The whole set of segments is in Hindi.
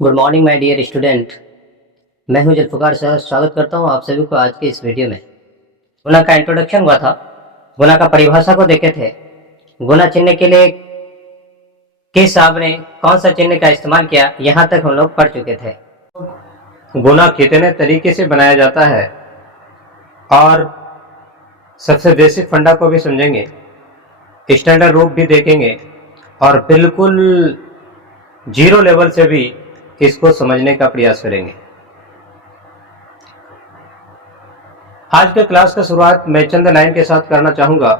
Good morning my dear student. मैं हूं जुल्फ़िकार सर। स्वागत करता हूं आप सभी को आज के इस वीडियो में। गुना का इंट्रोडक्शन हुआ था, गुना का परिभाषा को देखे थे, गुना चिन्ह के लिए किस साहब ने कौन सा चिन्ह का इस्तेमाल किया, यहाँ तक हम लोग पढ़ चुके थे। गुना कितने तरीके से बनाया जाता है और सबसे बेसिक फंडा को भी समझेंगे, स्टैंडर्ड रूप भी देखेंगे और बिल्कुल जीरो लेवल से भी इसको समझने का प्रयास करेंगे। आज के क्लास का शुरुआत मैं चंद लाइन के साथ करना चाहूंगा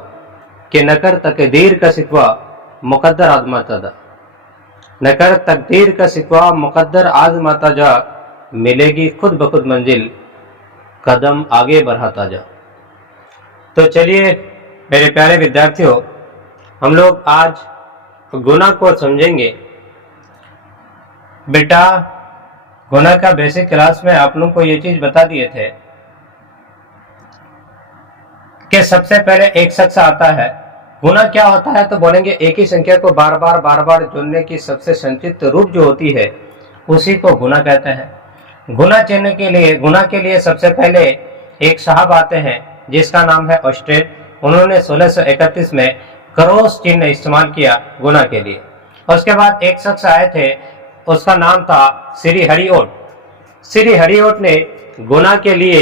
कि नकर तकदीर का सिकवा मुकद्दर आजमाता जा, नकर तकदीर का सिकवा मुकद्दर आजमाता जा, मिलेगी खुद ब खुद मंजिल कदम आगे बढ़ाता जा। तो चलिए मेरे प्यारे विद्यार्थियों, हम लोग आज गुना को समझेंगे। बेटा गुना का बेसिक क्लास में आप लोगों को ये चीज बता दिए थे कि सबसे पहले एक शख्स आता है। गुना क्या होता है तो बोलेंगे एक ही संख्या को बार बार जोड़ने की सबसे संक्षिप्त रूप जो होती है उसी को गुना कहते हैं। गुना चिन्ह के लिए, गुना के लिए सबसे पहले एक साहब आते हैं जिसका नाम है ऑस्ट्रेट। उन्होंने 1631 में क्रॉस चिन्ह इस्तेमाल किया गुना के लिए। उसके बाद एक शख्स आए थे, उसका नाम था श्री हरिओट। श्री हरिओट ने गुना के लिए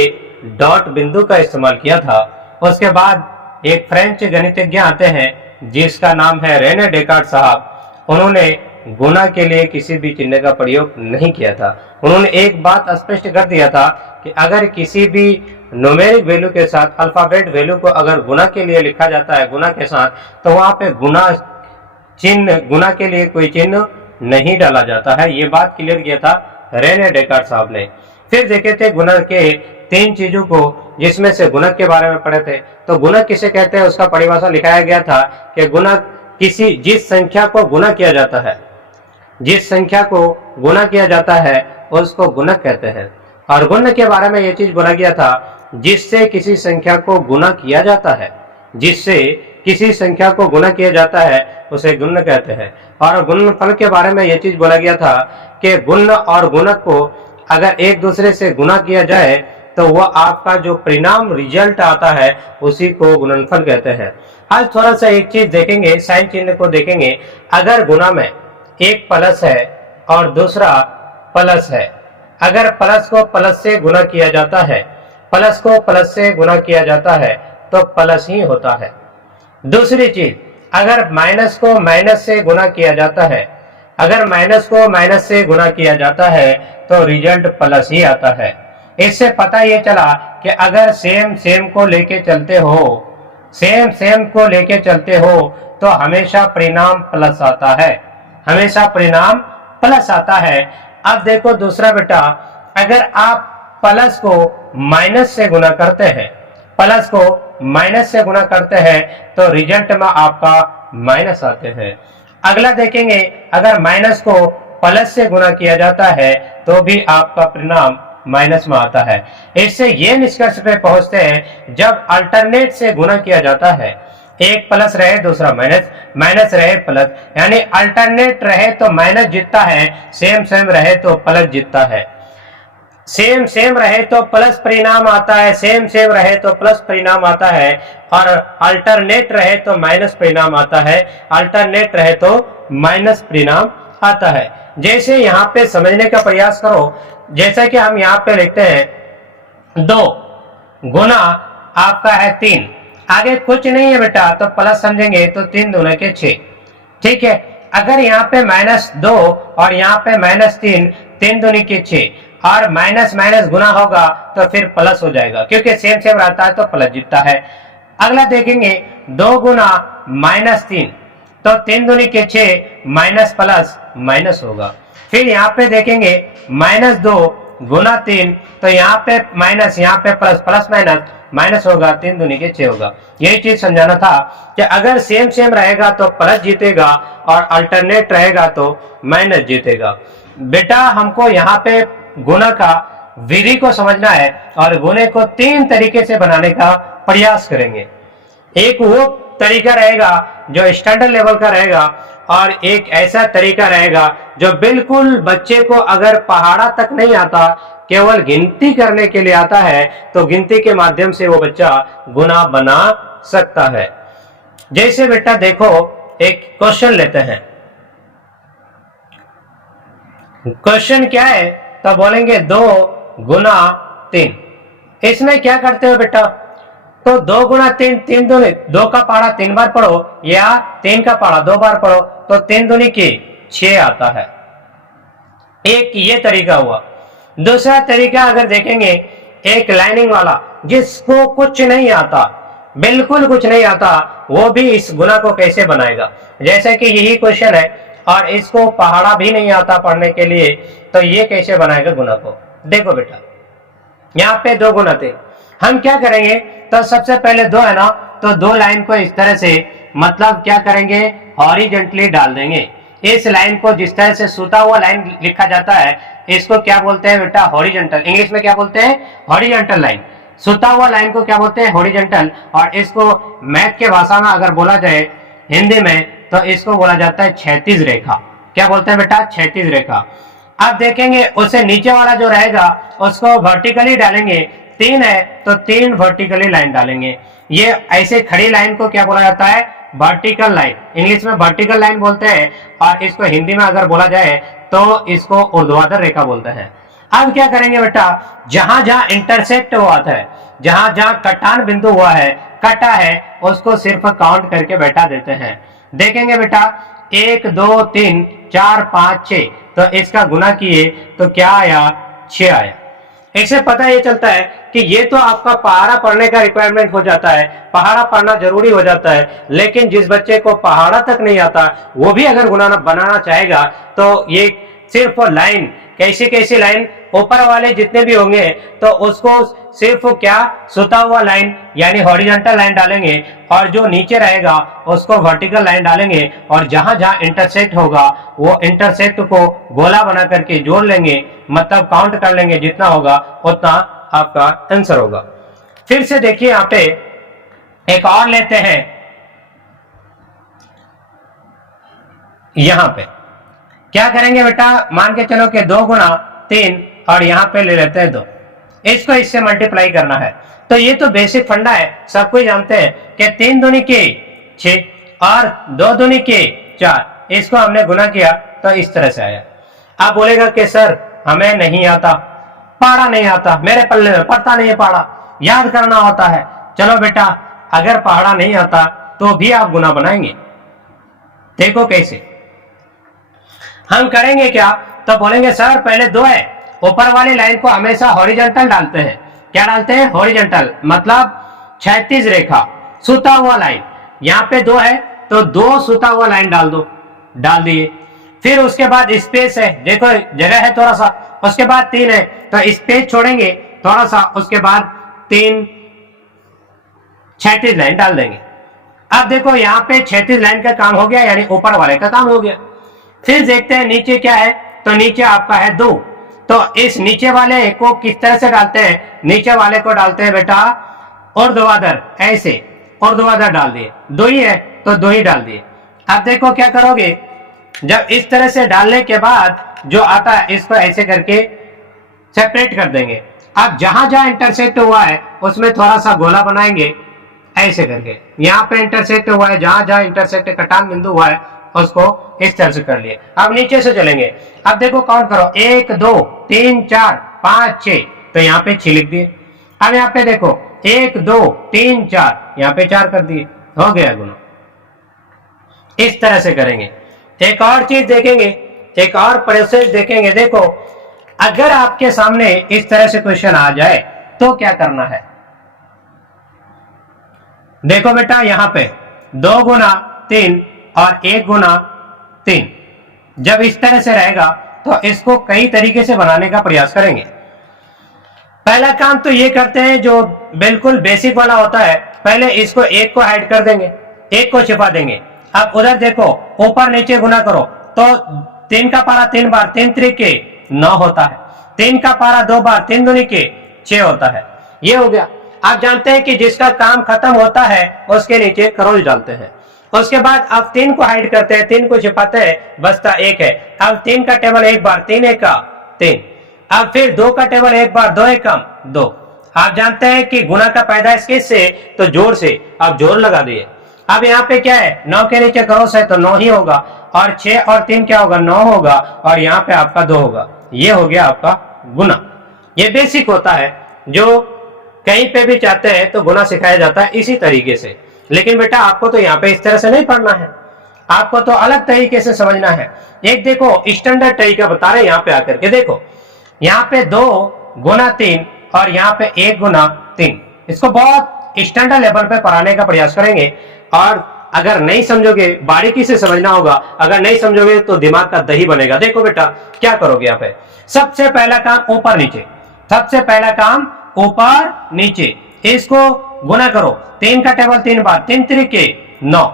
डॉट बिंदु का इस्तेमाल किया था। उसके बाद एक फ्रेंच गणितज्ञ आते हैं जिसका नाम है रेने डेकार्ट साहब। उन्होंने गुना के लिए किसी भी चिन्ह का प्रयोग नहीं किया था। उन्होंने एक बात स्पष्ट कर दिया था कि अगर किसी भी न्यूमेरिक वैल्यू के साथ अल्फाबेट वैल्यू को अगर गुना के लिए लिखा जाता है गुना के साथ, तो वहां पे गुना चिन्ह, गुना के लिए कोई चिन्ह नहीं डाला जाता है। ये बात क्लियर किया था रेने डेकार्ट साहब ने। फिर देखे थे गुना के तीन चीजों को, जिसमें से गुणक के बारे में पढ़े थे। तो गुणक किसे कहते हैं उसका परिभाषा लिखाया गया था कि गुणक किसी जिस संख्या को गुना किया जाता है, जिस संख्या को गुना किया जाता है उसको गुणक कहते हैं। और गुण के बारे में यह चीज बोला गया था जिससे किसी संख्या को गुना किया जाता है, जिससे किसी संख्या को गुना किया जाता है उसे गुण कहते हैं। और गुणनफल के बारे में यह चीज बोला गया था कि गुण और गुणक को अगर एक दूसरे से गुना किया जाए तो वह आपका जो परिणाम रिजल्ट आता है उसी को गुणनफल कहते हैं। आज थोड़ा सा एक चीज देखेंगे, साइन चिन्ह को देखेंगे। अगर गुना में एक प्लस है और दूसरा प्लस है, अगर प्लस को प्लस से गुना किया जाता है, प्लस को प्लस से गुना किया जाता है तो प्लस ही होता है। दूसरी चीज, अगर माइनस को माइनस से गुना किया जाता है, अगर माइनस को माइनस से गुना किया जाता है तो रिजल्ट प्लस ही आता है। इससे पता ये चला कि अगर सेम सेम को लेके चलते हो, सेम सेम को लेके चलते हो तो हमेशा परिणाम प्लस आता है, हमेशा परिणाम प्लस आता है। अब देखो दूसरा बेटा, अगर आप प्लस को माइनस से गुना करते हैं, प्लस को माइनस से गुना करते हैं तो रिजल्ट में आपका माइनस आते हैं। अगला देखेंगे, अगर माइनस को प्लस से गुना किया जाता है तो भी आपका परिणाम माइनस में आता है। इससे ये निष्कर्ष पे पहुंचते हैं जब अल्टरनेट से गुना किया जाता है, एक प्लस रहे दूसरा माइनस, माइनस रहे प्लस, यानी अल्टरनेट रहे तो माइनस जीतता है, सेम सेम रहे तो प्लस जीतता है। सेम सेम रहे तो प्लस परिणाम आता है, सेम सेम रहे तो प्लस परिणाम आता है, और अल्टरनेट रहे तो माइनस परिणाम आता है, अल्टरनेट रहे तो माइनस परिणाम आता है। जैसे यहाँ पे समझने का प्रयास करो, जैसा कि हम यहाँ पे लिखते हैं 2 गुना आपका है 3, आगे कुछ नहीं है बेटा तो प्लस समझेंगे तो 3 दूना के 6, ठीक है। अगर यहाँ पे -2 और यहाँ पे -3, 3 दूनी के 6, और माइनस माइनस गुना होगा तो फिर प्लस हो जाएगा, क्योंकि सेम सेम रहता है तो प्लस जीतता है। अगला देखेंगे 2 गुना -3, तो 3 दूनी के 6, माइनस प्लस माइनस होगा। फिर यहाँ पे देखेंगे -2 गुना 3, तो यहाँ पे माइनस, यहाँ पे प्लस, प्लस माइनस माइनस होगा, 3 दूनी के 6 होगा। यही चीज समझाना था कि अगर सेम सेम रहेगा तो प्लस जीतेगा और अल्टरनेट रहेगा तो माइनस जीतेगा। बेटा हमको यहाँ पे गुना का विधि को समझना है और गुणे को 3 तरीके से बनाने का प्रयास करेंगे। एक वो तरीका रहेगा जो स्टैंडर्ड लेवल का रहेगा, और एक ऐसा तरीका रहेगा जो बिल्कुल बच्चे को अगर पहाड़ा तक नहीं आता, केवल गिनती करने के लिए आता है, तो गिनती के माध्यम से वो बच्चा गुना बना सकता है। जैसे बेटा देखो, एक क्वेश्चन लेते हैं। क्वेश्चन क्या है, तो बोलेंगे 2 गुना 3। इसमें क्या करते हो बेटा, तो 2 गुना 3, 3 दूनी 2 का पहाड़ा 3 बार पढ़ो, या 3 का पहाड़ा 2 बार पढ़ो, तो 3 दूनी की 6 आता है। एक ये तरीका हुआ। दूसरा तरीका अगर देखेंगे, एक लाइनिंग वाला जिसको कुछ नहीं आता, बिल्कुल कुछ नहीं आता, वो भी इस गुना को कैसे बनाएगा। जैसे कि यही क्वेश्चन है और इसको पहाड़ा भी नहीं आता पढ़ने के लिए, तो ये कैसे बनाएगा गुना को। देखो बेटा, यहाँ पे 2 गुना 3, हम क्या करेंगे, तो सबसे पहले 2 है ना, तो 2 लाइन को इस तरह से, मतलब क्या करेंगे, हॉरिजेंटली डाल देंगे। इस लाइन को जिस तरह से सूता हुआ लाइन लिखा जाता है, इसको क्या बोलते हैं बेटा, हॉरिजेंटल। इंग्लिश में क्या बोलते हैं, हॉरिजेंटल लाइन। सूता हुआ लाइन को क्या बोलते हैं, हॉरिजेंटल। और इसको मैथ के भाषा में अगर बोला जाए हिंदी में, तो इसको बोला जाता है क्षैतिज रेखा। क्या बोलते हैं बेटा, क्षैतिज रेखा। अब देखेंगे उससे नीचे वाला जो रहेगा उसको वर्टिकली डालेंगे। 3 है तो 3 वर्टिकली लाइन डालेंगे। ये ऐसे खड़ी लाइन को क्या बोला जाता है, वर्टिकल लाइन। इंग्लिश में वर्टिकल लाइन बोलते हैं, और इसको हिंदी में अगर बोला जाए तो इसको ऊर्ध्वाधर रेखा बोलते हैं। अब क्या करेंगे बेटा, जहां जहां इंटरसेक्ट हुआ है, जहां जहां कटान बिंदु हुआ है, कटा है, उसको सिर्फ काउंट करके बैठा देते हैं। देखेंगे बेटा, 1 2 3 4 5 6, तो इसका गुना किए तो क्या आया, 6 आया। इससे पता ये चलता है कि ये तो आपका पहाड़ा पढ़ने का रिक्वायरमेंट हो जाता है, पहाड़ा पढ़ना जरूरी हो जाता है, लेकिन जिस बच्चे को पहाड़ा तक नहीं आता, वो भी अगर गुना बनाना चाहेगा, तो ये सिर्फ लाइन, कैसी कैसी लाइन, ऊपर वाले जितने भी होंगे, तो उसको सिर्फ क्या, सुता हुआ लाइन यानी हॉरिजॉन्टल लाइन डालेंगे, और जो नीचे रहेगा उसको वर्टिकल लाइन डालेंगे, और जहां जहां इंटरसेक्ट होगा वो इंटरसेक्ट को गोला बना करके जोड़ लेंगे, मतलब काउंट कर लेंगे, जितना होगा उतना आपका आंसर होगा। फिर से देखिए, यहाँ पे एक और लेते हैं। यहां पे क्या करेंगे बेटा, मान के चलो कि 2 गुना 3, और यहां पे ले लेते हैं 2, इसको इससे मल्टीप्लाई करना है। तो ये तो बेसिक फंडा है, सब कोई जानते हैं कि 3 दूनी के 6 और 2 दूनी के 4, इसको हमने गुना किया तो इस तरह से आया। आप बोलेगा कि सर हमें नहीं आता, पहाड़ा नहीं आता, मेरे पल्ले में पड़ता नहीं है पहाड़ा, याद करना होता है। चलो बेटा, अगर पहाड़ा नहीं आता तो भी आप गुना बनाएंगे। देखो कैसे हम करेंगे। क्या, तो बोलेंगे सर पहले 2 है, ऊपर वाली लाइन को हमेशा हॉरिजॉन्टल डालते हैं। क्या डालते हैं, हॉरिजॉन्टल, मतलब क्षैतिज रेखा, सूता हुआ लाइन। यहाँ पे 2 है तो 2 सूता हुआ लाइन डाल दो, डाल दिए। फिर उसके बाद स्पेस है, देखो जगह है थोड़ा सा, उसके बाद 3 है तो स्पेस छोड़ेंगे थोड़ा सा, उसके बाद 3 क्षैतिज लाइन डाल देंगे। अब देखो यहाँ पे क्षैतिज लाइन का काम हो गया, यानी ऊपर वाले का काम हो गया। फिर देखते हैं नीचे क्या है, तो नीचे आपका है 2, तो इस नीचे वाले को किस तरह से डालते हैं, नीचे वाले को डालते हैं बेटा ऊर्ध्वाधर, ऐसे ऊर्ध्वाधर डाल दिए। 2 ही है तो 2 ही डाल दिए। अब देखो क्या करोगे, जब इस तरह से डालने के बाद जो आता है इसको ऐसे करके सेपरेट कर देंगे। अब जहां जहां इंटरसेक्ट हुआ है उसमें थोड़ा सा गोला बनाएंगे ऐसे करके। यहाँ पे इंटरसेक्ट हुआ है, जहां जहां इंटरसेक्ट कटान बिंदु हुआ है उसको इस तरह से कर लिए। अब नीचे से चलेंगे। अब देखो काउंट करो, 1 2 3 4 5 6, तो यहाँ पे 6 लिख दिए। अब यहाँ पे देखो 1 2 3 4, यहाँ पे 4 कर दिए, हो गया गुना। इस तरह से करेंगे। एक और चीज देखेंगे, एक और प्रोसेस देखेंगे। देखो अगर आपके सामने इस तरह से क्वेश्चन आ जाए तो क्या करना है। देखो बेटा यहाँ पे 2 गुना 3 और 1 गुना 3, जब इस तरह से रहेगा तो इसको कई तरीके से बनाने का प्रयास करेंगे। पहला काम तो ये करते हैं जो बिल्कुल बेसिक वाला होता है, पहले इसको 1 को हाइड कर देंगे, 1 को छिपा देंगे। अब उधर देखो ऊपर नीचे गुना करो तो 3 का पारा 3 बार, 3 त्रिके 9 होता है। 3 का पारा 2 बार, 3 दूनी के 6 होता है। ये हो गया। आप जानते हैं कि जिसका काम खत्म होता है उसके नीचे करोज डालते हैं। उसके बाद अब 3 को हाइड करते हैं, 3 को छिपाते हैं, बचता 1 है। अब 3 का टेबल एक बार, 3 एक का 3। अब फिर 2 का टेबल एक बार, 2 एक कम 2। आप जानते हैं कि गुना का पैदाइश किससे, तो जोड़ से। आप जोड़ लगा दिए। अब यहाँ पे क्या है, 9 के नीचे क्रॉस है तो 9 ही होगा, और 6 और 3 क्या होगा, 9 होगा, और यहाँ पे आपका 2 होगा। ये हो गया आपका गुना। ये बेसिक होता है, जो कहीं पे भी चाहते हैं तो गुना सिखाया जाता है इसी तरीके से। लेकिन बेटा आपको तो यहाँ पे इस तरह से नहीं पढ़ना है, आपको तो अलग तरीके से समझना है। एक देखो स्टैंडर्ड तरीका बता रहे यहाँ पे आकर के देखो, यहाँ पे 2 गुना 3 और यहाँ पे 1 गुना 3। इसको बहुत स्टैंडर्ड लेवल पे पढ़ाने का प्रयास करेंगे। और अगर नहीं समझोगे, बारीकी से समझना होगा, अगर नहीं समझोगे तो दिमाग का दही बनेगा। देखो बेटा क्या करोगे यहाँ पे, सबसे पहला काम ऊपर नीचे, सबसे पहला काम ऊपर नीचे, इसको गुना करो। 3 का टेबल 3 बार, 3 त्रिके 9,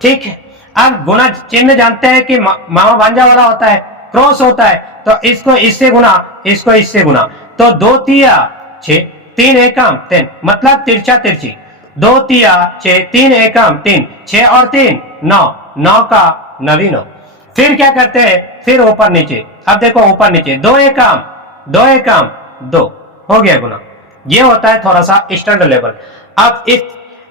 ठीक है। अब गुना चिन्ह जानते हैं कि मामा भांजा वाला होता है, क्रॉस होता है, तो इसको इससे गुना, इसको इससे गुना, तो 2 तिया 6, 3 एकम 3, मतलब तिरछा तिरछी, 2 तिया 6, 3 एकम 3, 6 और 3 9, 9 का 9। फिर क्या करते हैं, फिर ऊपर नीचे। अब देखो ऊपर नीचे 2 एकम 2 एकम 2, हो गया गुना। ये होता है थोड़ा सा स्टैंडर्ड लेवल। अब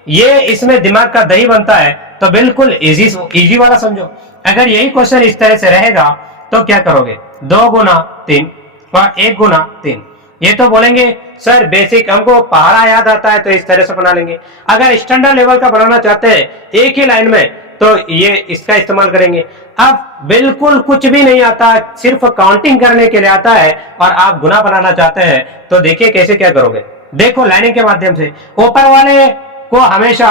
ये इसमें दिमाग का दही बनता है, तो बिल्कुल इजी वाला समझो। अगर यही क्वेश्चन इस तरह से रहेगा तो क्या करोगे, 2 गुना 3 और 1 गुना 3। ये तो बोलेंगे सर बेसिक हमको पहाड़ा याद आता है तो इस तरह से बना लेंगे। अगर स्टैंडर्ड लेवल का बनाना चाहते हैं एक ही लाइन में, तो ये इसका इस्तेमाल करेंगे। अब बिल्कुल कुछ भी नहीं आता, सिर्फ काउंटिंग करने के लिए आता है, और आप गुना बनाना चाहते हैं, तो देखिए कैसे क्या करोगे। देखो लाइनिंग के माध्यम से ऊपर वाले को हमेशा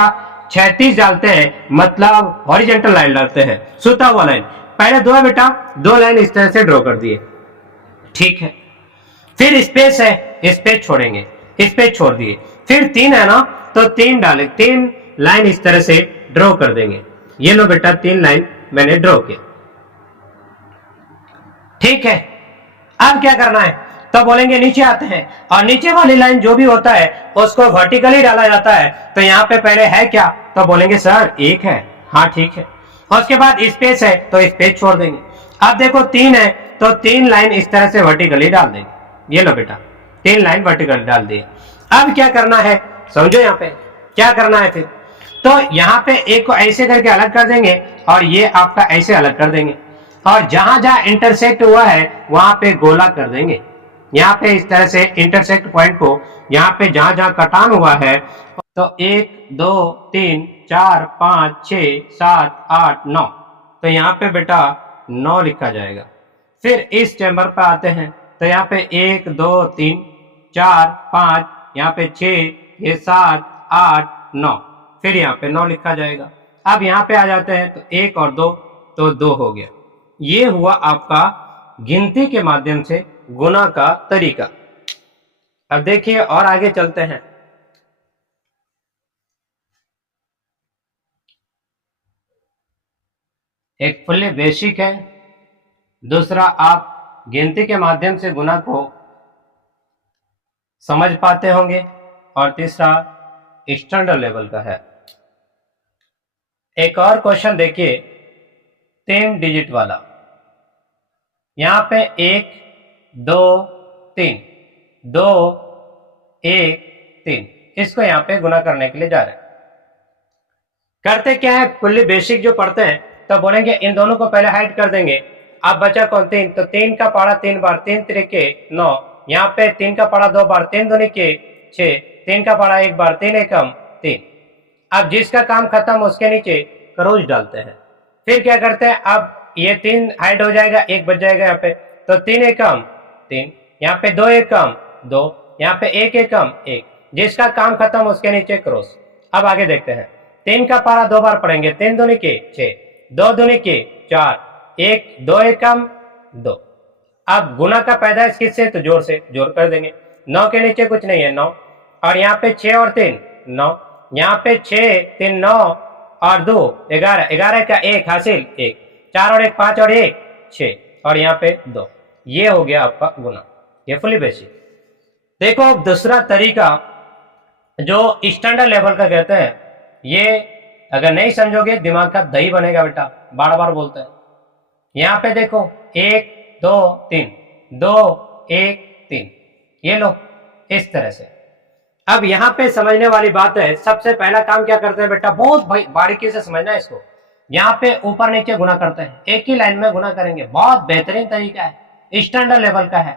36 डालते हैं, मतलब हॉरिजॉन्टल लाइन डालते हैं, सूता हुआ लाइन। पहले 2 बेटा, 2 लाइन इस तरह से ड्रॉ कर दिए, ठीक है। फिर स्पेस है, स्पेस छोड़ेंगे, स्पेस छोड़ दिए। फिर 3 है ना, तो 3 डाले, 3 लाइन इस तरह से ड्रॉ कर देंगे। ये लो बेटा 3 लाइन मैंने ड्रॉ किया, ठीक है। अब क्या करना है, तो बोलेंगे नीचे आते हैं, और नीचे वाली लाइन जो भी होता है उसको वर्टिकली डाला जाता है। तो यहाँ पे पहले है क्या, तो बोलेंगे सर 1 है, हाँ ठीक है। और उसके बाद स्पेस है तो स्पेस छोड़ देंगे। अब देखो 3 है तो 3 लाइन इस तरह से वर्टिकली डाल देंगे। ये लो बेटा 3 लाइन वर्टिकली डाल दिए। अब क्या करना है समझो, यहाँ पे क्या करना है फिर, तो यहाँ पे एक को ऐसे करके अलग कर देंगे, और ये आपका ऐसे अलग कर देंगे, और जहां जहां इंटरसेक्ट हुआ है वहां पे गोला कर देंगे। यहाँ पे इस तरह से इंटरसेक्ट पॉइंट को, यहाँ पे जहां जहां कटान हुआ है, तो 1 2 3 4 5 6 7 8 9, तो यहाँ पे बेटा 9 लिखा जाएगा। फिर इस चैम्बर पे आते हैं, तो यहाँ पे 1 2 3 4 5, यहाँ पे 6 ये 7 8 9, फिर यहाँ पे 9 लिखा जाएगा। अब यहाँ पे आ जाते हैं तो 1 और 2, तो 2 हो गया। ये हुआ आपका गिनती के माध्यम से गुना का तरीका। अब देखिए और आगे चलते हैं। एक फुल्ली बेसिक है, दूसरा आप गिनती के माध्यम से गुना को समझ पाते होंगे, और तीसरा स्टैंडर्ड लेवल का है। एक और क्वेश्चन देखिए 3 डिजिट वाला। यहां पे 1 2 3 2 1 3, इसको यहां पे गुना करने के लिए जा रहे हैं। करते क्या है, फुल्ली बेसिक जो पढ़ते हैं तो बोलेंगे इन दोनों को पहले हाइड कर देंगे। अब बचा कौन 3, तो 3 का पढ़ा 3 बार, 3 त्रिके 9, यहाँ पे 3 का पढ़ा 2 बार, 3 दूनी के 6, 3 का पढ़ा 1 बार, 3 एकम 3। अब जिसका काम खत्म उसके नीचे करोज डालते हैं। फिर क्या करते हैं, अब ये 3 हाइड हो जाएगा, 1 बच जाएगा यहाँ पे, तो 3 एकम 3, यहाँ पे 2 एकम 2, यहाँ पे 1 एकम 1, जिसका काम खत्म उसके नीचे क्रॉस। अब आगे देखते हैं, 3 का पारा 2 बार पढ़ेंगे, 3 दूनी के 6, 2 दूनी के 4, 1 2 एकम 2। अब गुना का पैदाइश किससे, तो जोड़ से, जोड़ कर देंगे। 9 के नीचे कुछ नहीं है 9, और यहाँ पे 6 और 3 9, यहाँ पे 6 3 9 और 2 11, 11 का 1 हासिल 1, 4 और 1 5 और 1 6, और यहाँ पे 2। ये हो गया आपका गुना, ये फुली बेसिक। देखो अब दूसरा तरीका जो स्टैंडर्ड लेवल का कहते हैं, ये अगर नहीं समझोगे दिमाग का दही बनेगा बेटा, बार बार बोलते हैं। यहाँ पे देखो 1 2 3, 2 1 3, ये लो इस तरह से। अब यहाँ पे समझने वाली बात है, सबसे पहला काम क्या करते हैं बेटा, बहुत बारीकी से समझना है इसको। यहाँ पे ऊपर नीचे गुना करते हैं, एक ही लाइन में गुना करेंगे, बहुत बेहतरीन तरीका है, स्टैंडर्ड लेवल का है।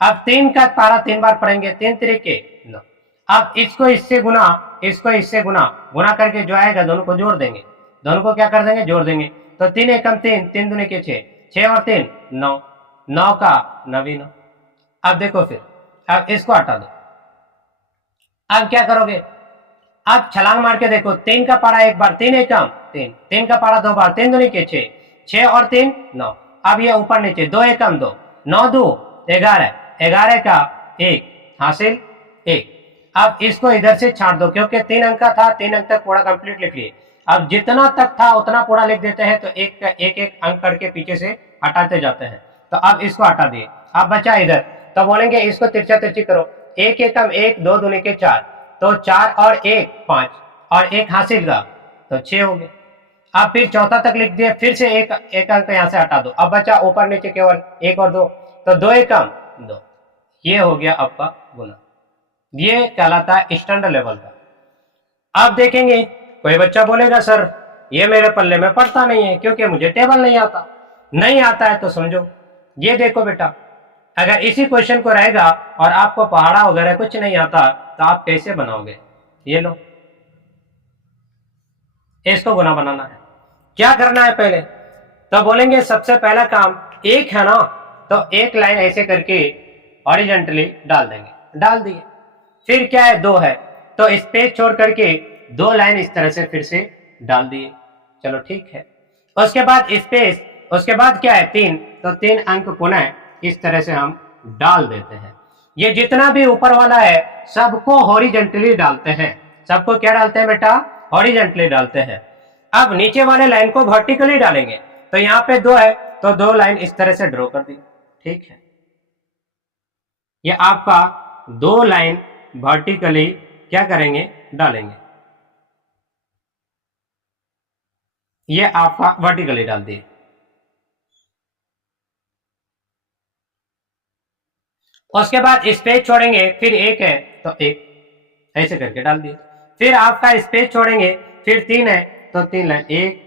अब 3 का पारा 3 बार पढ़ेंगे, 3 तरीके 9। अब इसको इससे गुना, इसको इससे गुना, गुना करके जो आएगा दोनों को जोड़ देंगे, दोनों को क्या कर देंगे, जोड़ देंगे। तो 3 एकम 3, 3 दूनी के 6, 6 और 3 9, 9 का 9। अब देखो फिर, अब इसको हटा दो। अब क्या करोगे, अब छलांग मार के देखो, 3 का पारा एक बार, 3 एकम 3, 3 का पारा 2 बार, 3 दूनी के 6, 6 और 3 9। अब ये ऊपर नीचे 2 एकम 2, 9 2 11, 11 का 1 हासिल 1। अब इसको इधर से छाट दो, क्योंकि 3 अंक का था, 3 अंक तक पूरा कंप्लीट लिख लिए। अब जितना तक था उतना पूरा लिख देते हैं, तो एक एक अंक करके पीछे से हटाते जाते हैं। तो अब इसको हटा दिए, अब बचा इधर, तो बोलेंगे इसको तिरछा तिरछी करो, 1 एकम 1, 2 दूनी के 4, तो 4 और 1 5, और 1 हासिल का तो 6 हो गए। अब फिर चौथा तक लिख दिए, फिर से एक अंक यहाँ से हटा दो, अब बचा ऊपर नीचे केवल 1 और 2, तो 2 एकम 2, ये हो गया आपका गुना। ये कहलाता है स्टैंडर्ड लेवल का। अब देखेंगे, कोई बच्चा बोलेगा सर ये मेरे पल्ले में पड़ता नहीं है, क्योंकि मुझे टेबल नहीं आता। नहीं आता है तो समझो, ये देखो बेटा, अगर इसी क्वेश्चन को रहेगा और आपको पहाड़ा वगैरह कुछ नहीं आता, तो आप कैसे बनाओगे। ये लो, इसको गुना बनाना है। क्या करना है पहले, तो बोलेंगे सबसे पहला काम, एक है ना, तो एक लाइन ऐसे करके हॉरिजॉन्टली डाल देंगे, डाल दिए। फिर क्या है, 2 है, तो स्पेस छोड़ करके 2 लाइन इस तरह से फिर से डाल दिए, चलो ठीक है। उसके बाद स्पेस, उसके बाद क्या है 3, तो 3 अंक पुनः इस तरह से हम डाल देते हैं। ये जितना भी ऊपर वाला है सबको हॉरिजॉन्टली डालते हैं, सबको क्या डालते हैं बेटा, हॉरिजॉन्टली डालते हैं। अब नीचे वाले लाइन को वर्टिकली डालेंगे, तो यहाँ पे 2 है, तो 2 लाइन इस तरह से ड्रॉ कर दी, ठीक है। ये आपका 2 लाइन वर्टिकली क्या करेंगे, डालेंगे। ये आपका वर्टिकली डाल दिए। उसके बाद स्पेस छोड़ेंगे, फिर 1 है तो 1 ऐसे करके डाल दिए। फिर आपका स्पेस छोड़ेंगे, फिर 3 है तो 3 लाइन, 1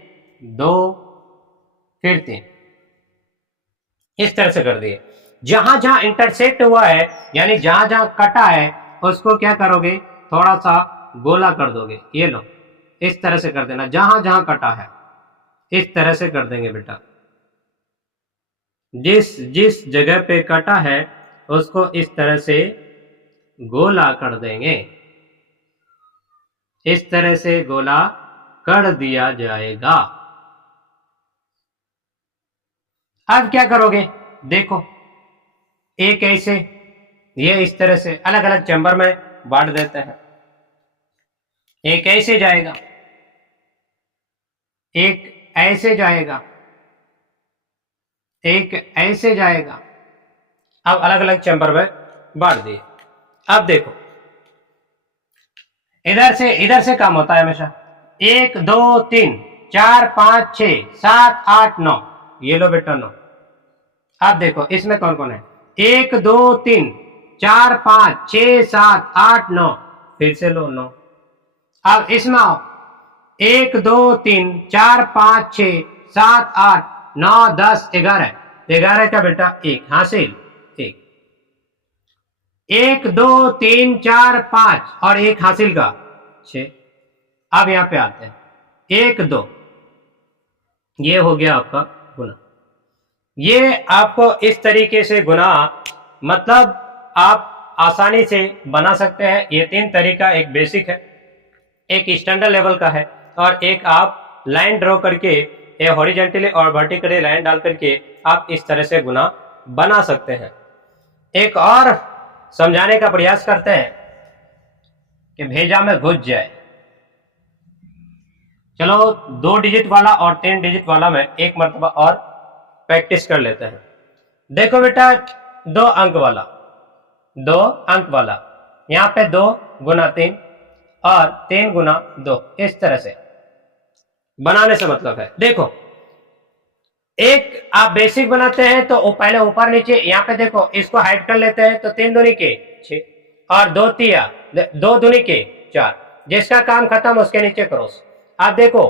2 फिर 3, इस तरह से कर दिए। जहां जहां इंटरसेक्ट हुआ है, यानी जहां जहां कटा है, उसको क्या करोगे, थोड़ा सा गोला कर दोगे। ये लो, इस तरह से कर देना, जहां जहां कटा है इस तरह से कर देंगे बेटा। जिस जिस जगह पे कटा है उसको इस तरह से गोला कर देंगे, इस तरह से गोला कर दिया जाएगा। अब क्या करोगे, देखो, एक ऐसे, ये इस तरह से अलग अलग चैम्बर में बांट देते हैं। एक ऐसे जाएगा, एक ऐसे जाएगा, एक ऐसे जाएगा। अब अलग अलग चैम्बर में बांट दिए। अब देखो, इधर से काम होता है हमेशा, 1 2 3 4 5 6 7 8 9, ये लो बेटा 9। अब देखो इसमें कौन कौन है, 1 2 3 4 5 6 7 8 9, फिर से लो 9। अब इसमें आओ, 1 2 3 4 5 6 7 8 9 10 11, 11 का बेटा 1 हासिल 1, 1 2 3 4 5 और 1 हासिल का 6। अब यहां पे आते हैं, 1 2, ये हो गया आपका गुना। ये आपको इस तरीके से गुना, मतलब आप आसानी से बना सकते हैं। ये 3 तरीका, एक बेसिक है, एक स्टैंडर्ड लेवल का है, और एक आप लाइन ड्रॉ करके ये हॉरिजॉन्टली और वर्टिकली लाइन डाल करके आप इस तरह से गुना बना सकते हैं। एक और समझाने का प्रयास करते हैं कि भेजा में घुस जाए। चलो 2 डिजिट वाला और 3 डिजिट वाला में एक मरतबा और प्रैक्टिस कर लेते हैं। देखो बेटा, 2 अंक वाला, 2 अंक वाला, यहाँ पे 2 गुना 3 और 3 गुना 2, इस तरह से बनाने से मतलब है। देखो एक आप बेसिक बनाते हैं तो वो पहले ऊपर नीचे, यहाँ पे देखो इसको हाइड कर लेते हैं तो 3 दूनी के 6 और 2 दूनी के 4, जिसका काम खत्म उसके नीचे क्रॉस। आप देखो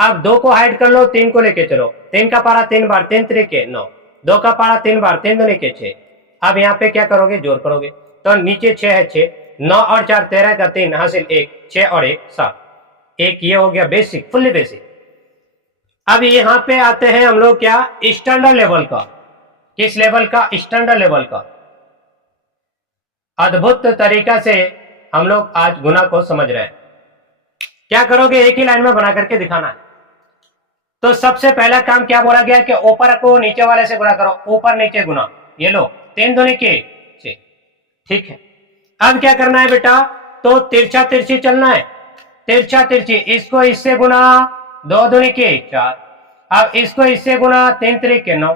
अब 2 को हाइड कर लो, 3 को लेके चलो, 3 का पारा 3 बार 3 तरीके 9, 2 का पारा 3 बार 3 दूनी के 6। अब यहाँ पे क्या करोगे, जोड़ करोगे तो नीचे 6 है 6, 9 और 4 13 का 3 हासिल 1, 6 और 1 7, एक ये हो गया बेसिक, फुल्ली बेसिक। अब यहां पे आते हैं हम लोग क्या, स्टैंडर्ड लेवल का। किस लेवल का, स्टैंडर्ड लेवल का। अद्भुत तरीका से हम लोग आज गुना को समझ रहे हैं। क्या करोगे, एक ही लाइन में बना करके दिखाना है। तो सबसे पहला काम क्या बोला गया कि ऊपर को नीचे वाले से गुना करो, ऊपर नीचे गुना। ये लो 3 दूनी के 6, ठीक है। अब क्या करना है बेटा, तो तिरछा तिरछी चलना है, तिरछा तिरछी, इसको इससे गुना 2 दूनी के 4, अब इसको इससे गुना 3 तरीके 9,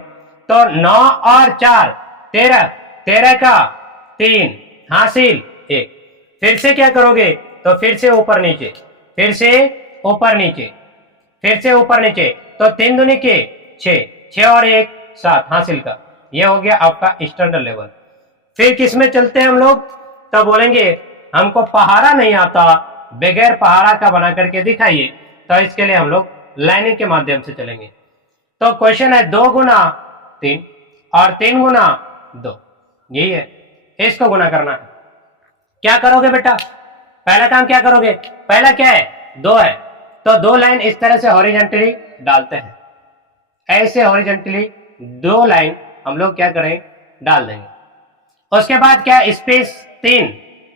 तो 9 और 4 13, 13 का 3 हासिल 1। फिर से क्या करोगे, तो फिर से ऊपर नीचे, फिर से ऊपर नीचे, फिर से ऊपर नीचे, तो 3 दूनी के 6, 6 और 1 7 हासिल का। ये हो गया आपका स्टैंडर्ड लेवल। फिर किस में चलते हैं हम लोग, तो बोलेंगे हमको पहाड़ा नहीं आता, बगैर पहाड़ा का बना करके दिखाइए। तो इसके लिए हम लोग लाइनिंग के माध्यम से चलेंगे। तो क्वेश्चन है 2 गुना 3 और 3 गुना 2, यही है, इसको गुना करना है। क्या करोगे बेटा, पहला काम क्या करोगे, पहला क्या है 2 है, तो 2 लाइन इस तरह से हॉरिजॉन्टली डालते हैं, ऐसे हॉरिजॉन्टली 2 लाइन हम लोग क्या करें, डाल देंगे। उसके बाद क्या, स्पेस 3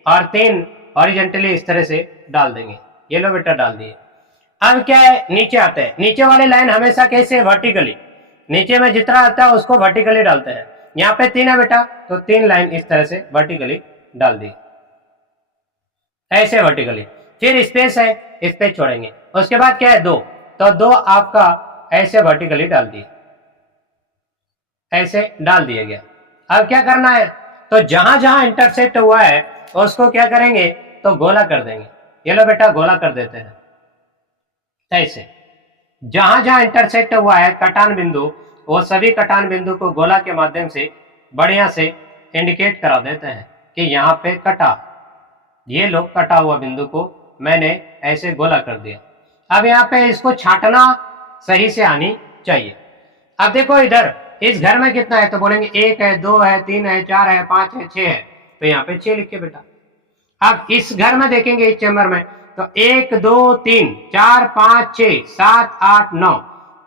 और 3 हॉरिजॉन्टली इस तरह से डाल देंगे। ये लो बेटा डाल दिए। अब क्या है, नीचे आते हैं, नीचे वाले लाइन हमेशा कैसे, वर्टिकली, नीचे में जितना आता है उसको वर्टिकली डालते हैं। यहाँ पे 3 है बेटा, तो 3 लाइन इस तरह से वर्टिकली डाल दी, ऐसे वर्टिकली। फिर स्पेस है, स्पेस छोड़ेंगे। उसके बाद क्या है 2, तो 2 आपका ऐसे वर्टिकली डाल दिए, ऐसे डाल दिया गया। अब क्या करना है, तो जहां जहां इंटरसेक्ट हुआ है उसको क्या करेंगे, तो गोला कर देंगे। ये लो बेटा गोला कर देते हैं, ऐसे जहां जहां इंटरसेक्ट हुआ है कटान बिंदु, वो सभी कटान बिंदु को गोला के माध्यम से बढ़िया से इंडिकेट करा देते हैं कि यहाँ पे कटा, ये लो कटा हुआ बिंदु को मैंने ऐसे गोला कर दिया। अब यहाँ पे इसको छांटना सही से आनी चाहिए। अब देखो इधर इस घर में कितना है, तो बोलेंगे 1 है 2 है 3 है 4 है 5 है 6 है, तो यहाँ पे 6 लिख के बेटा। अब इस घर में देखेंगे, इस चैम्बर में, तो 1 2 3 4 5 6 7 8 9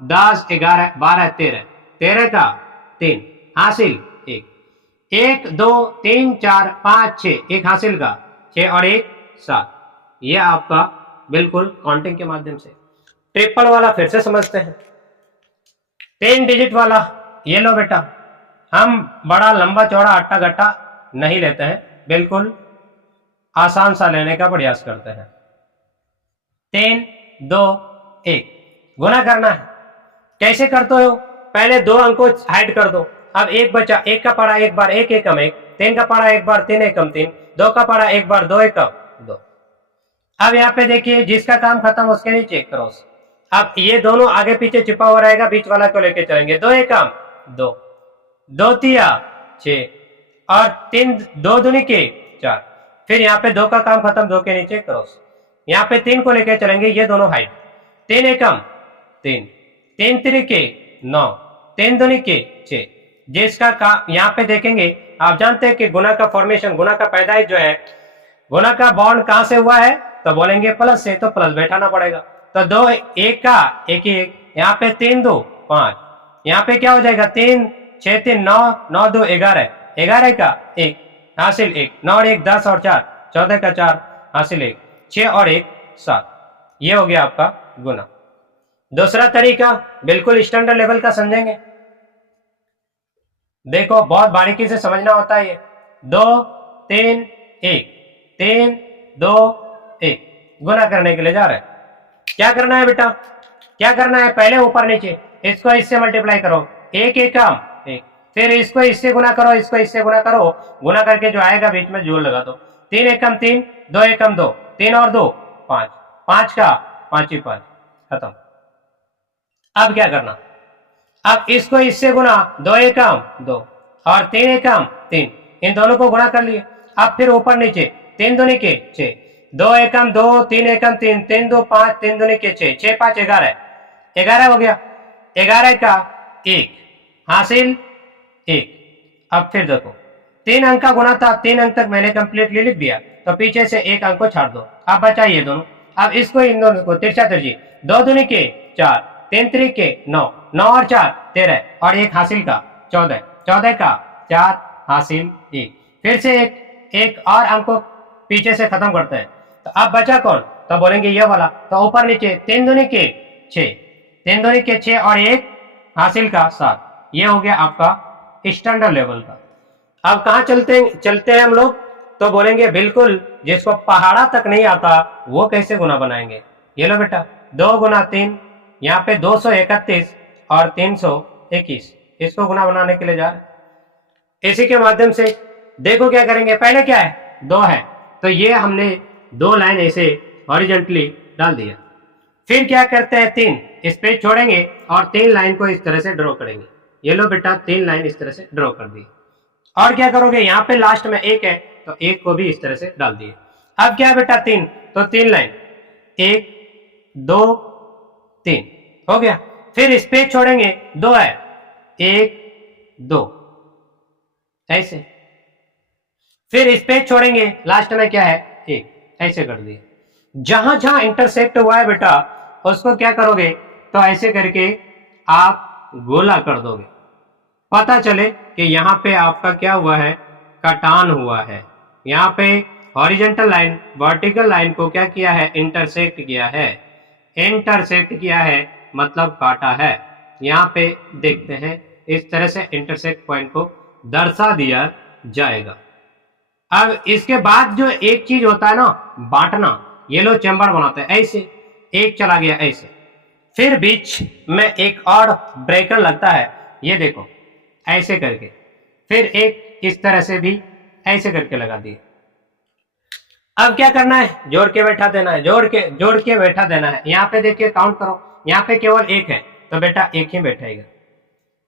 10 11 12 13, 13 का 3 हासिल 1, 1 2 3 4 5 6, 1 हासिल का 6 और 1 7। ये आपका बिल्कुल काउंटिंग के माध्यम से। ट्रिपल वाला फिर से समझते हैं, 3 डिजिट वाला। ये लो बेटा, हम बड़ा लंबा चौड़ा अट्टा गट्टा नहीं लेते हैं, बिल्कुल आसान सा लेने का प्रयास करते हैं। 3 2 1 गुना करना है। कैसे करते हो, पहले 2 अंकों हाइड कर दो, अब 1 बचा, 1 का पारा 1 बार 1 1 कम 1, 3 का पारा 1 बार 3 1 कम 3, 2 का पारा 1 बार 2 1 कम 2। अब यहाँ पे देखिए जिसका काम खत्म उसके नीचे क्रॉस। अब ये दोनों आगे पीछे छिपा हुआ रहेगा, बीच वाला को लेके चलेंगे, 2 1 कम 2, 2 तिया 6 और 3 2 दूनी के 4। फिर यहाँ पे 2 का काम खत्म, 2 के नीचे क्रॉस। यहाँ पे 3 को लेके चलेंगे, ये दोनों हाइट, 3 एकम 3, 3 तिरिके 9, 3 दूनी के 6, जिसका काम यहाँ पे देखेंगे। आप जानते हैं कि गुना का फॉर्मेशन, गुना का पैदाइश जो है, गुना का बॉन्ड कहां से हुआ है, तो बोलेंगे प्लस से, तो प्लस बैठाना पड़ेगा। तो 2 1 का 1 1, यहाँ पे 3 2 5, यहाँ पे क्या हो जाएगा 3 6 3 9 9 2 11, 11 का 1 हासिल 1, 9 और 1 10 और 4 14 का 4 हासिल 1, 6 और 1 7। ये हो गया आपका गुना। दूसरा तरीका बिल्कुल स्टैंडर्ड लेवल का समझेंगे। देखो बहुत बारीकी से समझना होता है ये। 2 3 1 3 2 1 गुना करने के लिए जा रहे हैं। क्या करना है बेटा, क्या करना है, पहले ऊपर नीचे, इसको इससे मल्टीप्लाई करो, 1 1 कम 1, फिर इसको इससे गुना करो, इसको इससे गुना करो, गुना करके जो आएगा बीच में जोड़ लगा दो, 3 1 कम 3, 2 1 कम 2, 3 और 2 5, 5 का 5 ही 5, खत्म। अब क्या करना, अब इसको इससे गुना, 2 एकम 2 और 3 एकम 3, इन दोनों को गुणा कर लिए। अब फिर ऊपर नीचे 3 दूनी के 6, 2 एकम 2, 3 एकम 3, 3 2 5, 3 दूनी के 6, 6 5 11, 11 हो गया। 11 का 1 हासिल 1। अब फिर देखो 3 अंक का गुणा था, 3 अंक तक मैंने कंप्लीटली लिख दिया, तो पीछे से 1 अंक को छाड़ दो। अब बचा ये दोनों, अब इसको इन दोनों को तिरछा तिरछी, 2 दूनी के 4, 3 त्रिके 9, 9 और 4 13 और 1 हासिल का 14, 14 का 4 हासिल 1। फिर से एक और अंक को पीछे से खत्म करते हैं, तो अब बचा कौन, तो बोलेंगे ये वाला। तो ऊपर नीचे 3 दूनी के 6, 3 दूनी के 6 और 1 हासिल का 7, ये हो गया आपका स्टैंडर्ड लेवल का। अब कहाँ चलते हैं हम लोग, तो बोलेंगे बिल्कुल जिसको पहाड़ा तक नहीं आता वो कैसे गुना बनाएंगे। ये लो बेटा, 2 गुना 3, यहाँ पे 231 और 321, इसको गुना बनाने के लिए जा रहे हैं। इसी के माध्यम से देखो क्या करेंगे, पहले क्या है 2 है, तो ये हमने 2 लाइन ऐसे हॉरिजॉन्टली डाल दिया। फिर क्या करते हैं 3 स्पेस छोड़ेंगे और 3 लाइन को इस तरह से ड्रॉ करेंगे। ये लो बेटा 3 लाइन इस तरह से ड्रॉ कर दी। और क्या करोगे, यहाँ पे लास्ट में 1 है तो 1 को भी इस तरह से डाल दिए। अब क्या है बेटा 3, तो 3 लाइन 1 2 3 हो गया। फिर स्पेस छोड़ेंगे, 2 है 1 2 ऐसे। फिर स्पेस छोड़ेंगे, लास्ट में क्या है 1, ऐसे कर दिए। जहां जहां इंटरसेक्ट हुआ है बेटा उसको क्या करोगे, तो ऐसे करके आप गोला कर दोगे, पता चले कि यहाँ पे आपका क्या हुआ है, कटान हुआ है। यहाँ पे हॉरिजॉन्टल लाइन वर्टिकल लाइन को क्या किया है, इंटरसेक्ट किया है। इंटरसेक्ट किया है मतलब काटा है। यहाँ पे देखते हैं इस तरह से इंटरसेक्ट पॉइंट को दर्शा दिया जाएगा। अब इसके बाद जो एक चीज होता है ना, बांटना, ये लोग चैम्बर बनाते हैं ऐसे, एक चला गया ऐसे, फिर बीच में एक और ब्रेकर लगता है, ये देखो ऐसे करके, फिर एक इस तरह से भी ऐसे करके लगा दिए। अब क्या करना है, जोड़ के बैठा देना है, जोड़ के बैठा देना है। यहाँ पे देखिए काउंट करो, यहाँ पे केवल 1 है तो बेटा 1 ही बैठेगा।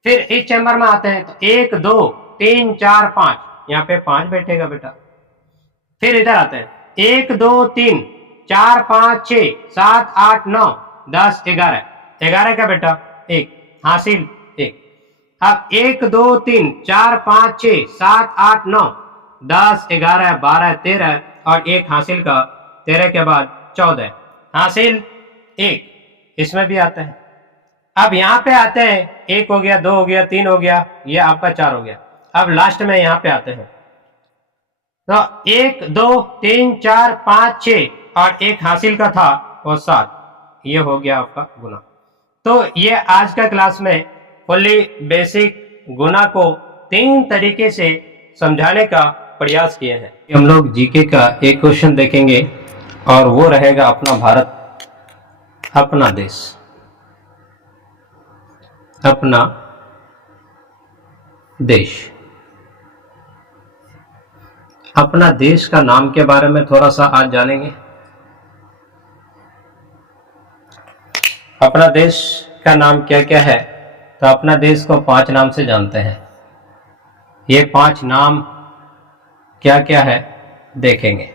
फिर इस चैम्बर में आते हैं तो 1 2 3 4 5, यहाँ पे 5 बैठेगा बेटा। फिर इधर आते हैं 1 2 3 4 5 6 7 8 9 10 11, 11 का बेटा 1 हासिल 1। अब 1 2 3 4 5 6 7 8 9 10 11 12 13 और 1 हासिल का 13 के बाद 14 हासिल 1, इसमें भी आता है। अब यहाँ पे आते हैं, 1 हो गया 2 हो गया 3 हो गया, ये आपका 4 हो गया। अब लास्ट में यहाँ पे आते हैं तो 1 2 3 4 5 6 और 1 हासिल का था वो 7, ये हो गया आपका गुना। तो ये आज का क्लास में फुल्ली बेसिक गुना को 3 तरीके से समझाने का प्रयास किए हैं। हम लोग जीके का एक क्वेश्चन देखेंगे और वो रहेगा अपना भारत, अपना देश, अपना देश। अपना देश का नाम के बारे में थोड़ा सा आज जानेंगे। अपना देश का नाम क्या क्या है, तो अपना देश को 5 नाम से जानते हैं। ये 5 नाम क्या क्या है देखेंगे।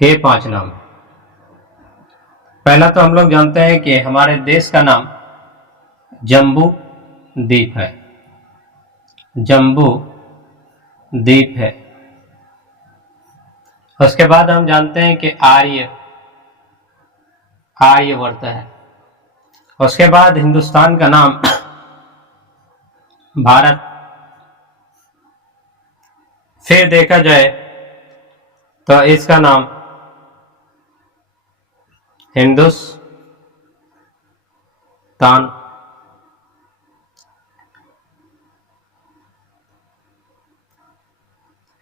ये 5 नाम, पहला तो हम लोग जानते हैं कि हमारे देश का नाम जम्बू द्वीप है, जम्बू द्वीप है। उसके बाद हम जानते हैं कि आर्यवर्त है। उसके बाद हिंदुस्तान का नाम भारत। फिर देखा जाए तो इसका नाम हिंदुस्तान।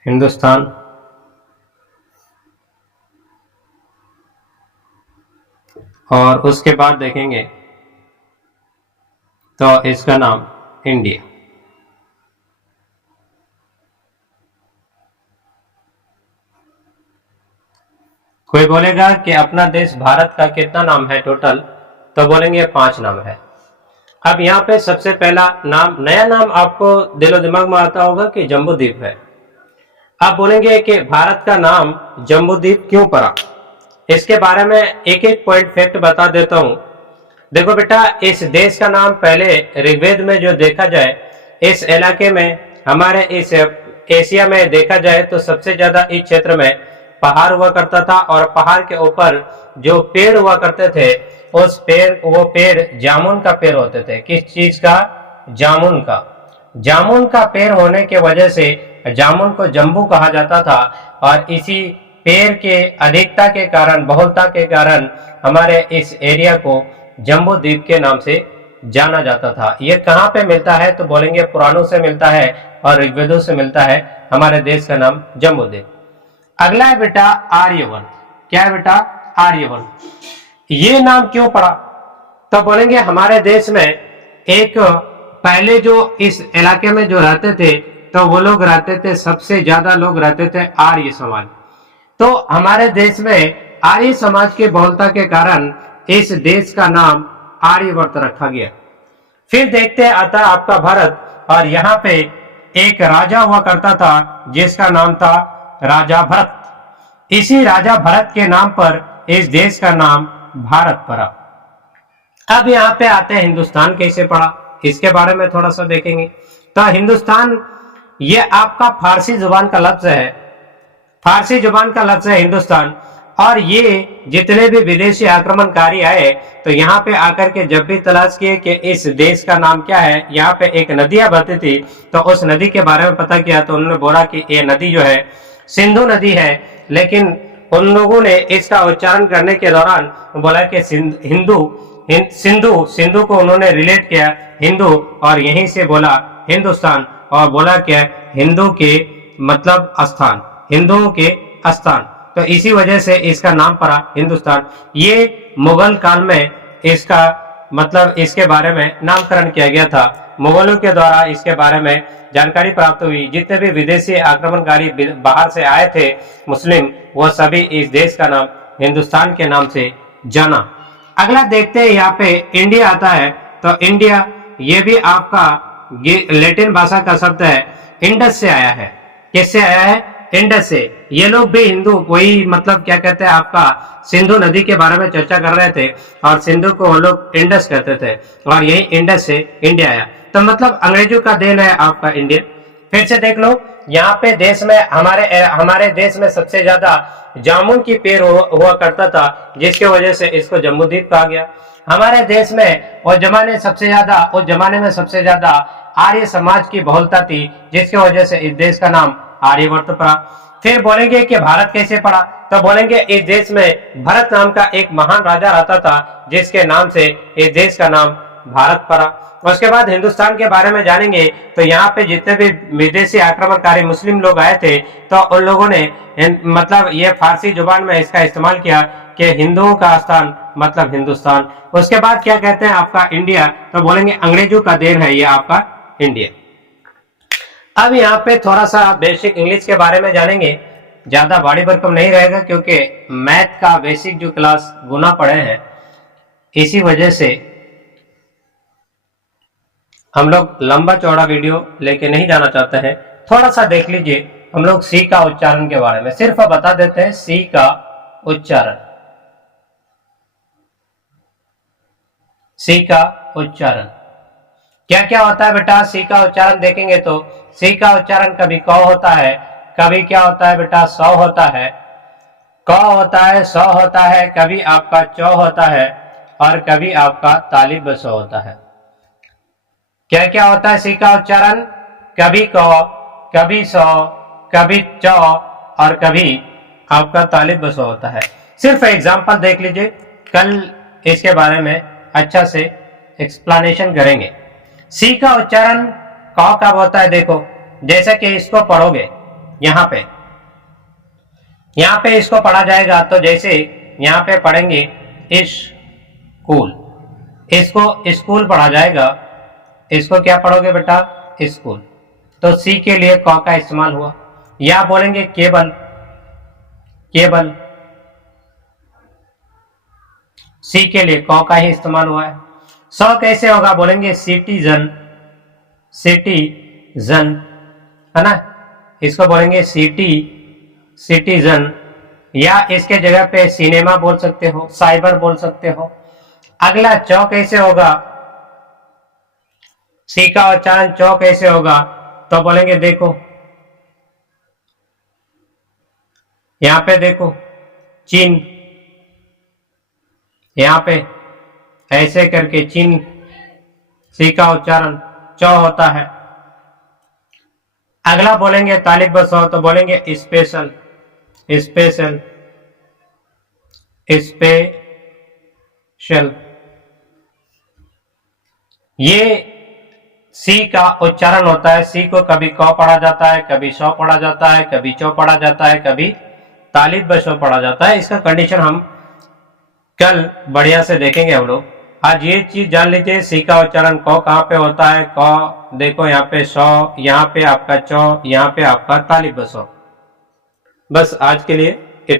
हिंदुस्तान और उसके बाद देखेंगे तो इसका नाम इंडिया। कोई बोलेगा कि अपना देश भारत का कितना नाम है टोटल, तो बोलेंगे 5 नाम है। अब यहाँ पे सबसे पहला नाम, नया नाम आपको दिलो दिमाग में आता होगा कि जम्बूद्वीप है। आप बोलेंगे कि भारत का नाम जम्बूद्वीप क्यों पड़ा, इसके बारे में एक एक पॉइंट फैक्ट बता देता हूं। देखो बेटा, इस देश का नाम पहले ऋग्वेद में जो देखा जाए, इस इलाके में, हमारे इस एशिया में देखा जाए तो सबसे ज्यादा इस क्षेत्र में पहाड़ हुआ करता था, और पहाड़ के ऊपर जो पेड़ हुआ करते थे, वो पेड़ जामुन का पेड़ होते थे। किस चीज का? जामुन का। जामुन का पेड़ होने के वजह से जामुन को जम्बू कहा जाता था, और इसी पेड़ के अधिकता के कारण, बहुलता के कारण हमारे इस एरिया को जम्बू द्वीप के नाम से जाना जाता था। ये कहाँ पे मिलता है, तो बोलेंगे पुराणों से मिलता है और ऋग्वेदों से मिलता है। हमारे देश का नाम जम्बू द्वीप। अगला है बेटा आर्यवन। क्या है बेटा? आर्यवन। ये नाम क्यों पड़ा, तो बोलेंगे हमारे देश में एक पहले जो इस इलाके में जो रहते थे, तो वो लोग रहते थे, सबसे ज्यादा लोग रहते थे आर्य समाज। तो हमारे देश में आर्य समाज के बहुलता के कारण इस देश का नाम आर्यवर्त रखा गया। फिर देखते आता आपका भारत, और यहाँ पे एक राजा हुआ करता था जिसका नाम था राजा भरत। इसी राजा भरत के नाम पर इस देश का नाम भारत पड़ा। अब यहाँ पे आते हैं हिंदुस्तान कैसे पड़ा, इसके बारे में थोड़ा सा देखेंगे। तो हिंदुस्तान ये आपका फारसी जुबान का लफ्ज है, फारसी जुबान का लफ्ज है हिंदुस्तान। और ये जितने भी विदेशी आक्रमणकारी आए, तो यहाँ पे आकर के जब भी तलाश किए कि इस देश का नाम क्या है, यहाँ पे एक नदियां बहती थी, तो उस नदी के बारे में पता किया, तो उन्होंने बोला कि ये नदी जो है सिंधु नदी है। लेकिन उन लोगों ने इसका उच्चारण करने के दौरान बोला कि सिंधु को उन्होंने रिलेट किया हिंदू, और यहीं से बोला हिंदुस्तान, और बोला क्या? हिंदू के मतलब स्थान, हिंदुओं के स्थान। तो इसी वजह से इसका नाम पड़ा हिंदुस्तान। ये मुगल काल में इसका मतलब इसके बारे में नामकरण किया गया था। मुगलों के द्वारा इसके बारे में जानकारी प्राप्त हुई। जितने भी विदेशी आक्रमणकारी बाहर से आए थे मुस्लिम, वो सभी इस देश का नाम हिंदुस्तान के नाम से जाना। अगला देखते हैं, यहाँ पे इंडिया आता है। तो इंडिया ये भी आपका लैटिन भाषा का शब्द है, इंडस से आया है। किससे आया है? इंडस से। ये लोग भी हिंदू, वही मतलब क्या कहते हैं आपका सिंधु नदी के बारे में चर्चा कर रहे थे, और सिंधु को वो लोग इंडस कहते थे, और यही इंडस से इंडिया आया। तो मतलब अंग्रेजों का देन है आपका इंडिया। फिर से देख लो, यहाँ पे देश में हमारे देश में सबसे ज्यादा जामुन की पेड़ हुआ करता था, जिसके वजह से इसको जम्बूद्वीप कहा गया। हमारे देश में उस जमाने में सबसे ज्यादा आर्य समाज की बहुलता थी, जिसकी वजह से इस देश का नाम आर्यवर्त पड़ा। फिर बोलेंगे कि भारत कैसे पड़ा, तो बोलेंगे इस देश में भरत नाम का एक महान राजा रहता था, जिसके नाम से इस देश का नाम भारत पड़ा। उसके बाद हिंदुस्तान के बारे में जानेंगे। तो यहाँ पे जितने भी विदेशी आक्रमणकारी मुस्लिम लोग आए थे, तो उन लोगों ने मतलब ये फारसी जुबान में इसका इस्तेमाल किया कि हिंदुओं का स्थान मतलब हिंदुस्तान। उसके बाद क्या कहते हैं आपका इंडिया, तो बोलेंगे अंग्रेजों का देन है ये आपका इंडिया। अब यहाँ पे थोड़ा सा बेसिक इंग्लिश के बारे में जानेंगे। ज्यादा बड़ी भरकम नहीं रहेगा, क्योंकि मैथ का बेसिक जो क्लास गुना पढ़े हैं, इसी वजह से हम लोग लंबा चौड़ा वीडियो लेके नहीं जाना चाहते हैं। थोड़ा सा देख लीजिए, हम लोग सी का उच्चारण के बारे में सिर्फ बता देते हैं। सी का उच्चारण, सी का उच्चारण क्या क्या होता है बेटा? सी का उच्चारण देखेंगे तो सी का उच्चारण कभी क होता है, कभी क्या होता है बेटा? सौ होता है, क होता है, सौ होता है, कभी आपका चौ होता है, और कभी आपका तालिब बसो होता है। क्या क्या होता है सी का उच्चारण? कभी क, कभी सौ, कभी चौ, और कभी आपका तालिब बसो होता है। सिर्फ एग्जाम्पल देख लीजिए, कल इसके बारे में अच्छा से एक्सप्लेनेशन करेंगे। सी का उच्चारण क कब होता है? देखो, जैसे कि इसको पढ़ोगे, यहाँ पे इसको पढ़ा जाएगा। तो जैसे यहाँ पे पढ़ेंगे स्कूल, इसको स्कूल पढ़ा जाएगा। इसको क्या पढ़ोगे बेटा? स्कूल। तो सी के लिए क का इस्तेमाल हुआ। या बोलेंगे केबल, केबल, सी के लिए क का ही इस्तेमाल हुआ है। स कैसे होगा, बोलेंगे सिटीजन, सिटीजन, है ना, इसको बोलेंगे सिटीजन, या इसके जगह पे सिनेमा बोल सकते हो, साइबर बोल सकते हो। अगला चौ कैसे होगा, सी का उच्चारण चौ कैसे होगा, तो बोलेंगे देखो यहां पे देखो चीन, यहां पे ऐसे करके चीन, सी का उच्चारण चौ होता है। अगला बोलेंगे तालिब बसो, तो बोलेंगे स्पेशल, स्पेशल, स्पेशल। ये सी का उच्चारण होता है। सी को कभी क पढ़ा जाता है, कभी शौ पढ़ा जाता है, कभी चौ पढ़ा जाता है, कभी तालिब बशो पढ़ा जाता है। इसका कंडीशन हम कल बढ़िया से देखेंगे हम लोग। आज ये चीज जान लीजिए, सी का उच्चारण क कहाँ पे होता है, क देखो यहाँ पे शौ, यहाँ पे आपका चौ, यहाँ पे आपका तालिब बशो। बस आज के लिए